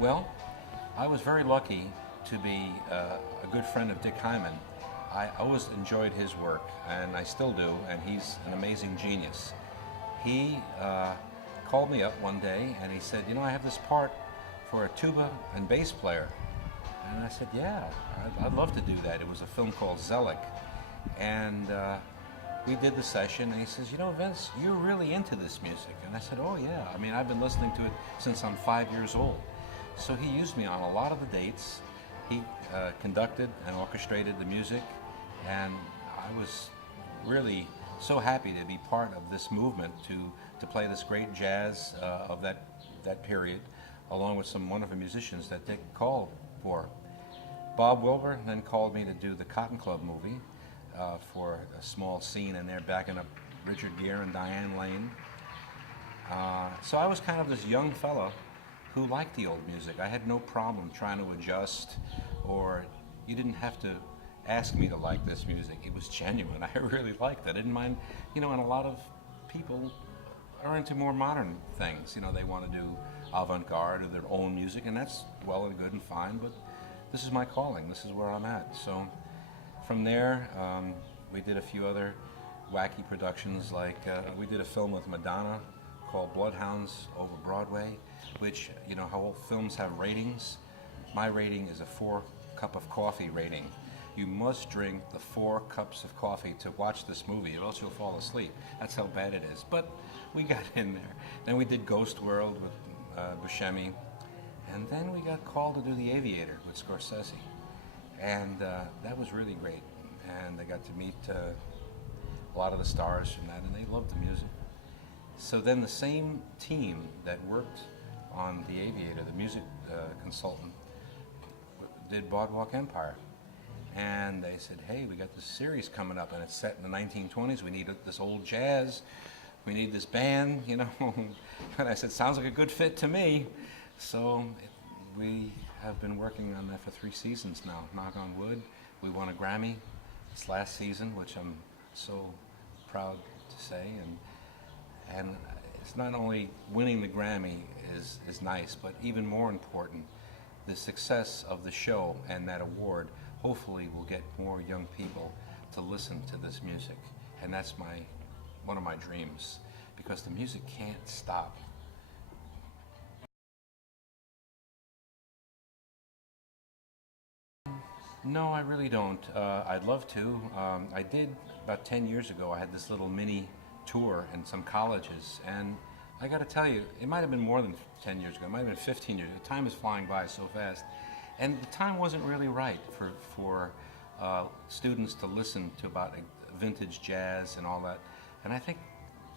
Well, I was very lucky to be a good friend of Dick Hyman. I always enjoyed his work, and I still do, and he's an amazing genius. He called me up one day and he said, you know, I have this part for a tuba and bass player. And I said, yeah, I'd love to do that. It was a film called Zelig. And we did the session, and he says, you know, Vince, you're really into this music. And I said, oh yeah, I mean, I've been listening to it since I'm 5 years old. So he used me on a lot of the dates. He conducted and orchestrated the music, and I was really so happy to be part of this movement to play this great jazz of that period, along with some wonderful musicians that Dick called for. Bob Wilbur then called me to do the Cotton Club movie for a small scene in there, backing up Richard Gere and Diane Lane. So I was kind of this young fella who liked the old music. I had no problem trying to adjust, or you didn't have to ask me to like this music. It was genuine. I really liked it. I didn't mind, you know, and a lot of people are into more modern things. You know, they want to do avant-garde or their own music, and that's well and good and fine, but this is my calling. This is where I'm at. So from there, we did a few other wacky productions, like we did a film with Madonna called Bloodhounds over Broadway, which, you know, how films have ratings. My rating is a 4-cup of coffee rating. You must drink the 4 cups of coffee to watch this movie, or else you'll fall asleep. That's how bad it is. But we got in there. Then we did Ghost World with Buscemi. And then we got called to do The Aviator with Scorsese. And that was really great. And I got to meet a lot of the stars from that, and they loved the music. So then the same team that worked on The Aviator, the music consultant, did Boardwalk Empire. And they said, hey, we got this series coming up, and it's set in the 1920s. We need this old jazz. We need this band, you know. And I said, sounds like a good fit to me. So we have been working on that for 3 seasons now, knock on wood. We won a Grammy this last season, which I'm so proud to say. And it's not only winning the Grammy is nice, but even more important, the success of the show and that award hopefully will get more young people to listen to this music. And that's one of my dreams, because the music can't stop. No, I really don't. I'd love to. I did about 10 years ago. I had this little mini tour in some colleges, and I got to tell you, it might have been more than 10 years ago. It might have been 15 years ago. Time is flying by so fast. And the time wasn't really right for students to listen to about vintage jazz and all that. And I think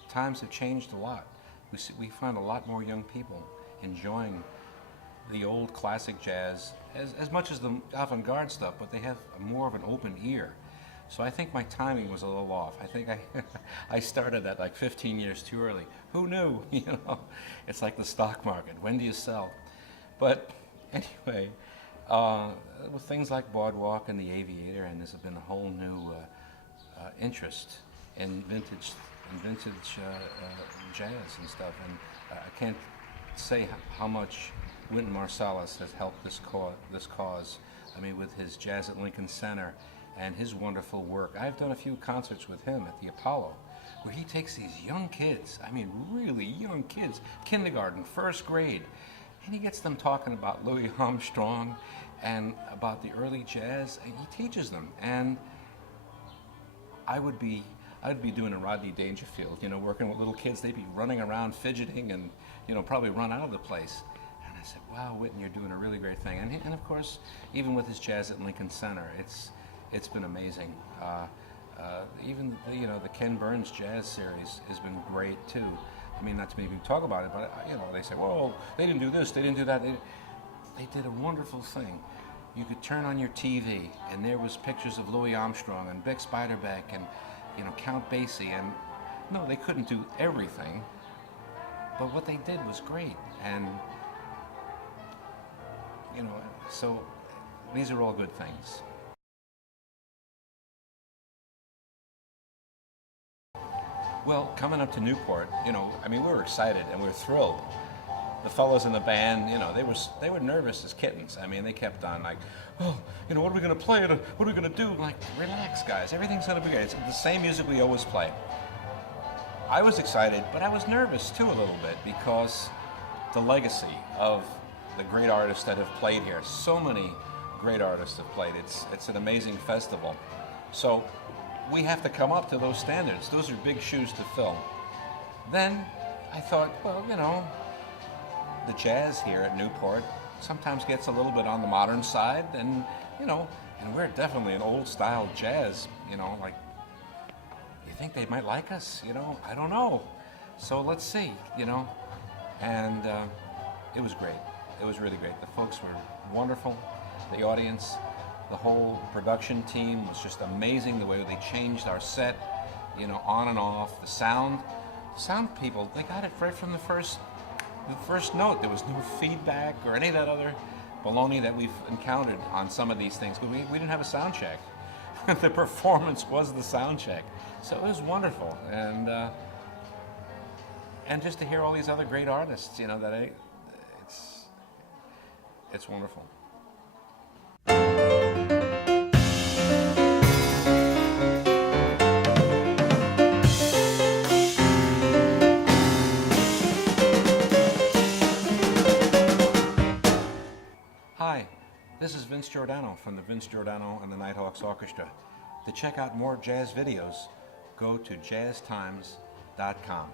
times have changed a lot. We find a lot more young people enjoying the old classic jazz as much as the avant-garde stuff, but they have more of an open ear. So I think my timing was a little off. I think I started that like 15 years too early. Who knew? You know, it's like the stock market. When do you sell? But anyway, with things like Boardwalk and The Aviator, and there's been a whole new interest in vintage jazz and stuff. And I can't say how much Wynton Marsalis has helped this cause. I mean, with his Jazz at Lincoln Center and his wonderful work. I've done a few concerts with him at the Apollo, where he takes these young kids, I mean really young kids, kindergarten, first grade, and he gets them talking about Louis Armstrong and about the early jazz, and he teaches them. And I'd be doing a Rodney Dangerfield, you know, working with little kids. They'd be running around fidgeting and, you know, probably run out of the place. And I said, wow, Wynton, you're doing a really great thing. And of course, even with his Jazz at Lincoln Center, it's been amazing. Even the Ken Burns Jazz series has been great too. I mean, not to maybe talk about it, but you know, they say, well, they didn't do this, they didn't do that. They did a wonderful thing. You could turn on your TV, and there was pictures of Louis Armstrong and Beck Spiderbeck and, you know, Count Basie. And no, they couldn't do everything, but what they did was great. And you know, so these are all good things. Well, coming up to Newport, you know, I mean, we were excited and we were thrilled. the fellows in the band, you know, they were nervous as kittens. I mean, they kept on like, oh, you know, what are we going to play? What are we going to do? Like, relax, guys. Everything's going to be great. It's the same music we always play. I was excited, but I was nervous too a little bit because the legacy of the great artists that have played here. So many great artists have played. It's an amazing festival. So we have to come up to those standards. Those are big shoes to fill. Then I thought, well, you know, the jazz here at Newport sometimes gets a little bit on the modern side, and you know, and we're definitely an old style jazz, you know, like, you think they might like us, you know, I don't know. So let's see, you know. And it was great. It was really great. The folks were wonderful. The audience, the whole production team was just amazing. The way they changed our set, you know, on and off. The sound people, they got it right from the first note. There was no feedback or any of that other baloney that we've encountered on some of these things. But we didn't have a sound check. The performance was the sound check. So it was wonderful. And just to hear all these other great artists, you know, it's wonderful. Hi, this is Vince Giordano from the Vince Giordano and the Nighthawks Orchestra. To check out more jazz videos, go to JazzTimes.com.